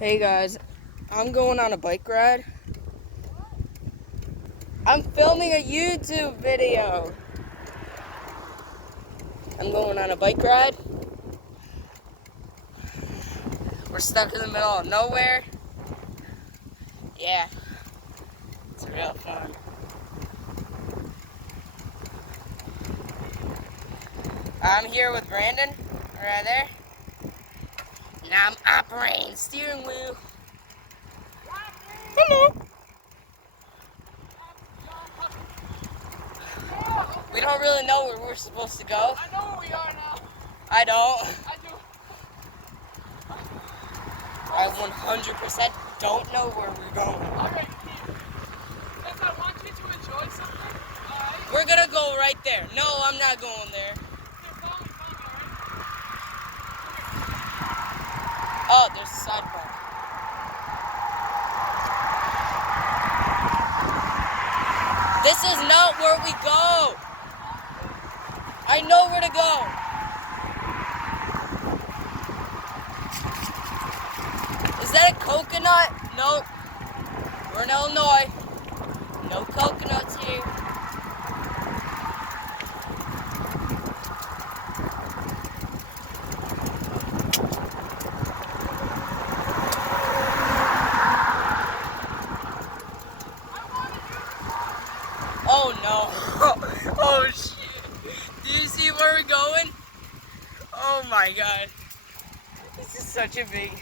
Hey guys, I'm going on a bike ride. I'm filming a YouTube video. I'm going on a bike ride. We're stuck in the middle of nowhere. Yeah, it's real fun. I'm here with Brandon, right there. And I'm operating steering wheel. Hello. We don't really know where we're supposed to go. I know where we are now. I don't. I do. I 100% don't know where we're going. Alright, if I want you to enjoy something, alright? We're gonna go right there. No, I'm not going there. Follow me, alright? Oh, there's a sidewalk. This is not where we go. I know where to go. Is that a coconut? Nope. We're in Illinois. No coconuts here. Oh no. Oh shit. Do you see where we're going? Oh my god. This is such a big...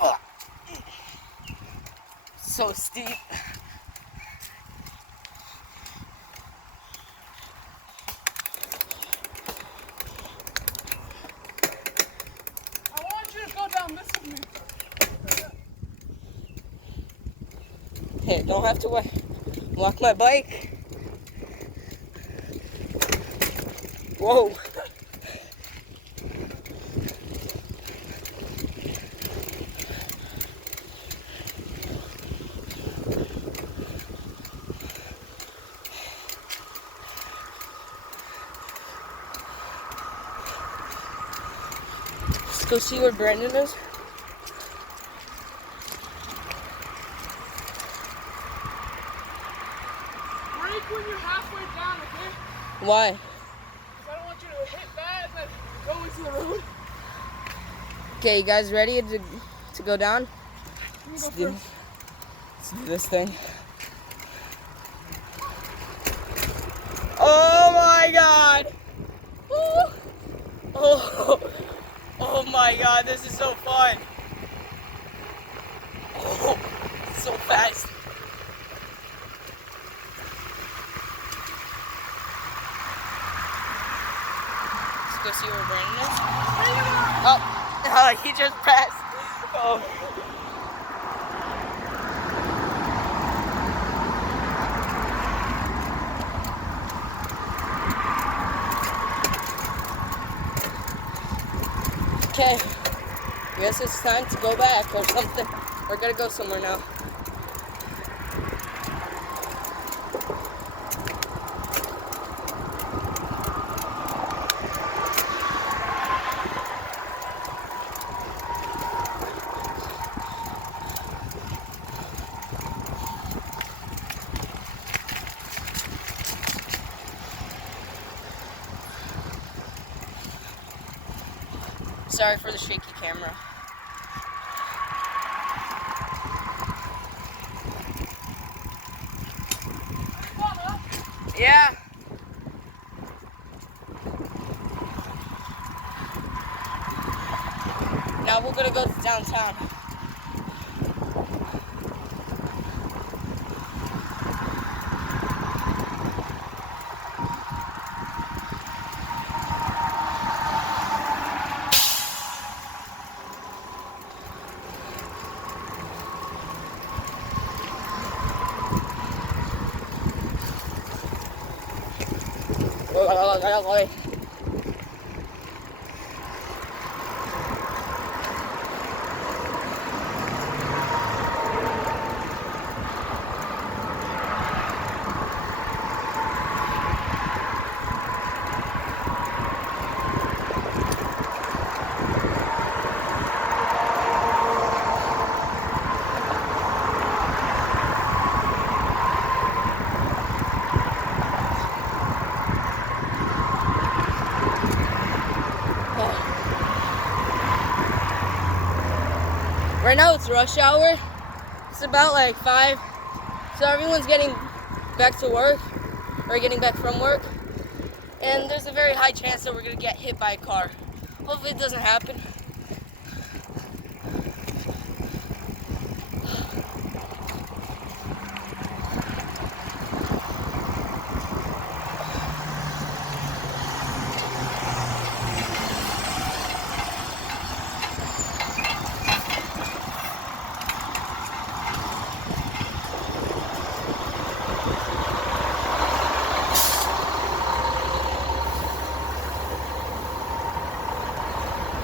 Oh. So steep. I want you to go down this with me. Hey, don't have to walk my bike. Whoa. Let's go see where Brandon is. Break when you're halfway down, okay? Why? Because I don't want you to hit that and then go into the road. Okay, you guys ready to go down? Let Let's me go do, first. let's do this thing. Oh my god! Woo. Oh my god, this is so fun! Oh, so fast! Let's go see where Brandon is. Oh, he just passed. Oh. Okay, guess it's time to go back or something. We're gonna go somewhere now. Sorry for the shaky camera. Yeah. Now we're gonna go to downtown. Right now it's rush hour. It's about like 5. So everyone's getting back to work or getting back from work. And there's a very high chance that we're gonna get hit by a car. Hopefully it doesn't happen.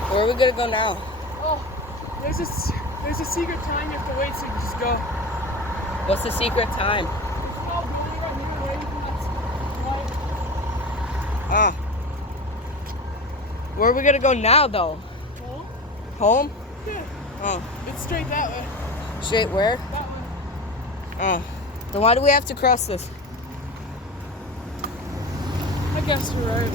Where are we gonna go now? Oh, there's a secret time you have to wait, so you can just go. What's the secret time? There's a small building right here, waiting for that. Right. Where are we gonna go now though? Home? Home? Yeah. Oh. It's straight that way. Straight where? That way. Oh. Then why do we have to cross this? I guess you're right.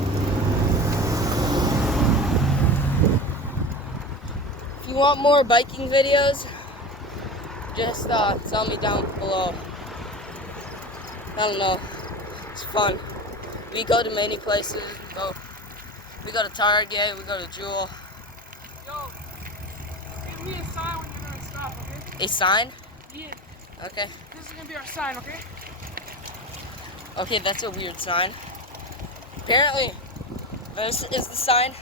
If you want more biking videos, just tell me down below. I don't know. It's fun. We go to many places. We go to Target. We go to Jewel. Yo, give me a sign when you're gonna stop, okay? A sign? Yeah. Okay. This is gonna be our sign, okay? Okay, that's a weird sign. Apparently, this is the sign.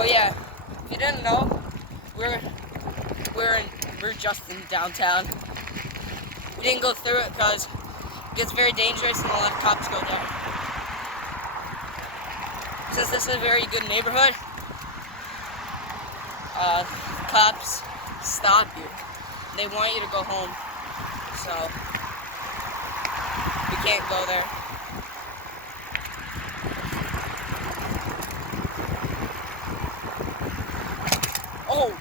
Oh yeah, if you didn't know, we're just in downtown. We didn't go through it because it gets very dangerous and a lot of cops go there. Since this is a very good neighborhood, cops stop you. They want you to go home, so we can't go there. Oh!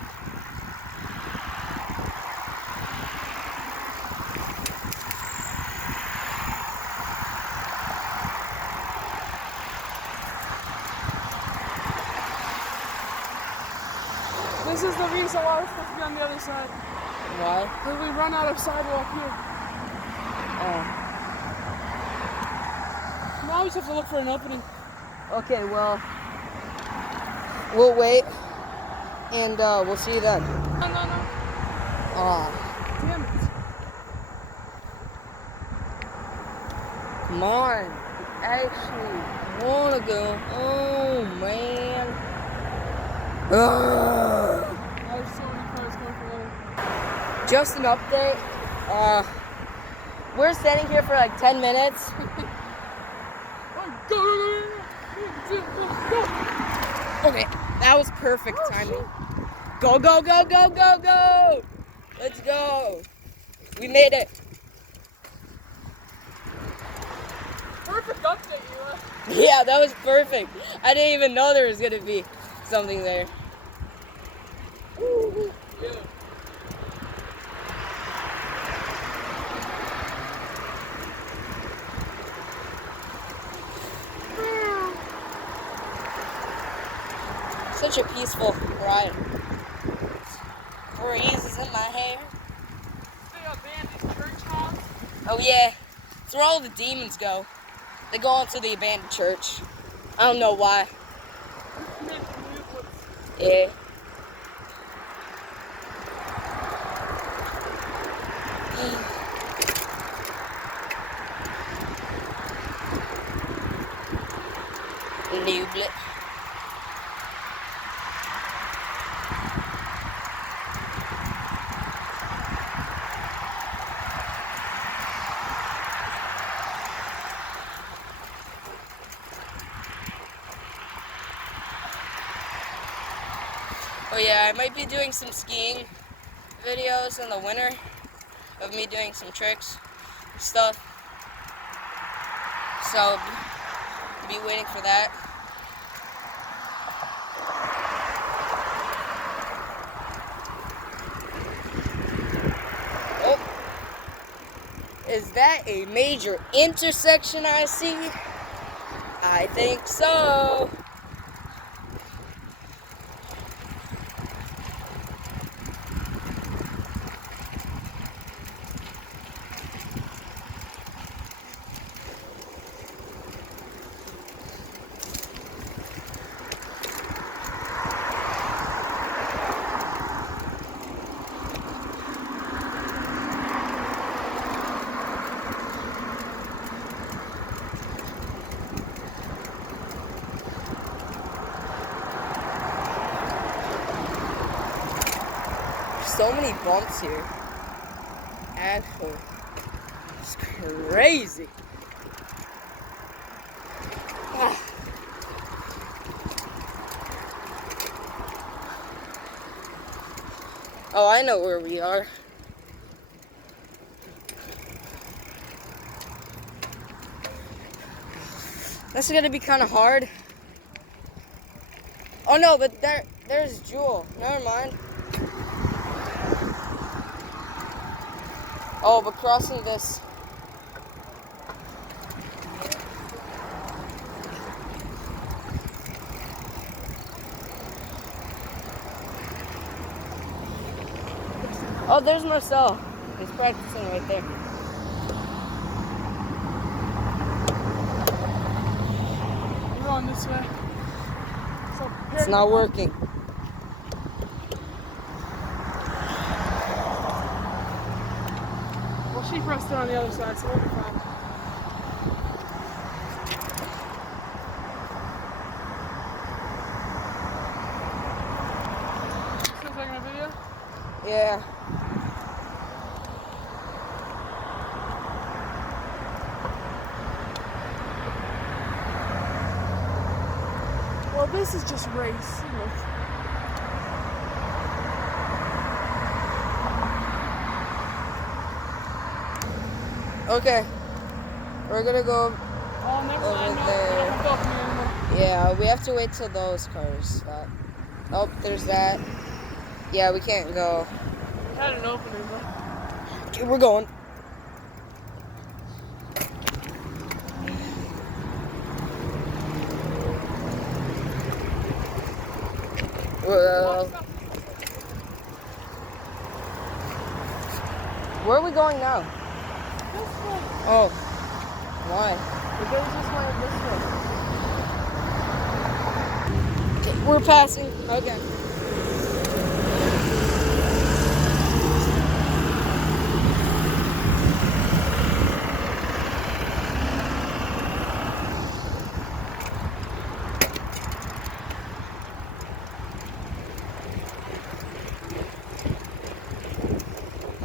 This is the reason why we're supposed to be on the other side. Why? Because we run out of sidewalk here. Oh. Now we just have to look for an opening. Okay, well, we'll wait, and we'll see you then. No. Aw, Damn it. come on. I actually wanna go. Oh, man. Ugh. There's so many cars going for water. Just an update. We're standing here for like 10 minutes. Go. Okay, that was perfect timing. Go. Let's go. We made it. Perfect update, Eli. Yeah, that was perfect. I didn't even know there was gonna be something there. Yeah. Such a peaceful ride. Breezes in my hair. The abandoned church house. Oh yeah, it's where all the demons go. They go into the abandoned church. I don't know why. Yeah. Nublet. Oh yeah, I might be doing some skiing videos in the winter of me doing some tricks and stuff. So be waiting for that. Oh, Is that a major intersection I see? I think so. So many bumps here. Actually, it's crazy. Ah. Oh, I know where we are. This is gonna be kind of hard. Oh no, but there's Jewel. Never mind. Oh, but crossing this. Oh, there's Marcel. He's practicing right there. We're going this way. So It's not working. Well, she pressed it on the other side, so we'll be fine. Still taking a video? Yeah. Well, this is just race. Look. Okay. We're gonna go Oh, never over mind. No, there. they don't go for me anymore. Yeah, we have to wait till those cars stop. Oh, there's that. Yeah, we can't go. We had an opening, but Okay, we're going. Where are we going now? this way. Oh, why? It goes this way and this way. Okay, we're passing. Okay.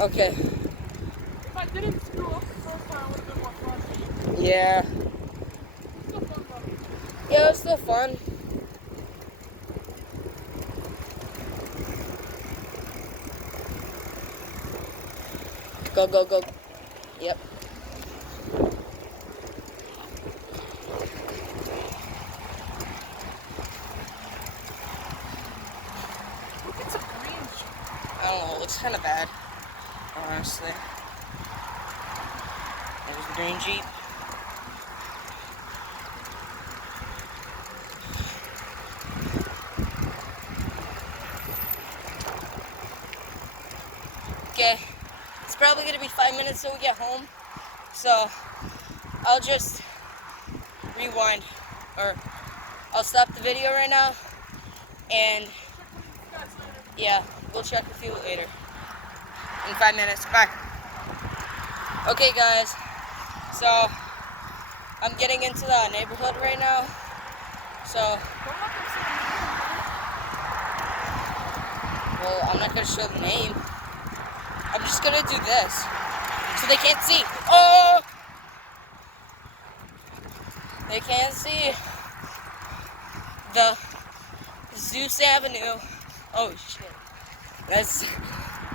Okay. If I didn't screw up the first time, it would have been more fun. Yeah. Still fun though. Yeah, it's still fun. Go, go, go. Yep. Look at some green shit. I don't know, it looks kind of bad, honestly. There's the green Jeep. Okay, it's probably gonna be 5 minutes till we get home, so I'll just rewind, or I'll stop the video right now, and yeah, we'll check with you later. In 5 minutes, bye. Okay guys, so I'm getting into the neighborhood right now, so, Don't let them see well, I'm not gonna show the name. I'm just gonna do this, so they can't see. Oh! They can't see the Zeus Avenue. Oh shit. That's,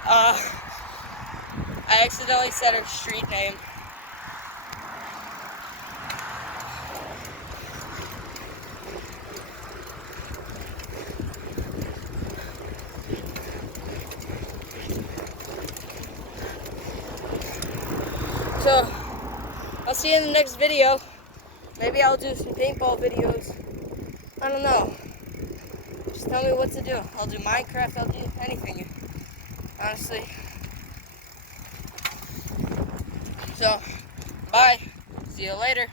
I accidentally said her street name. So, I'll see you in the next video. Maybe I'll do some paintball videos. I don't know. Just tell me what to do. I'll do Minecraft, I'll do anything. Honestly. So, bye. See you later.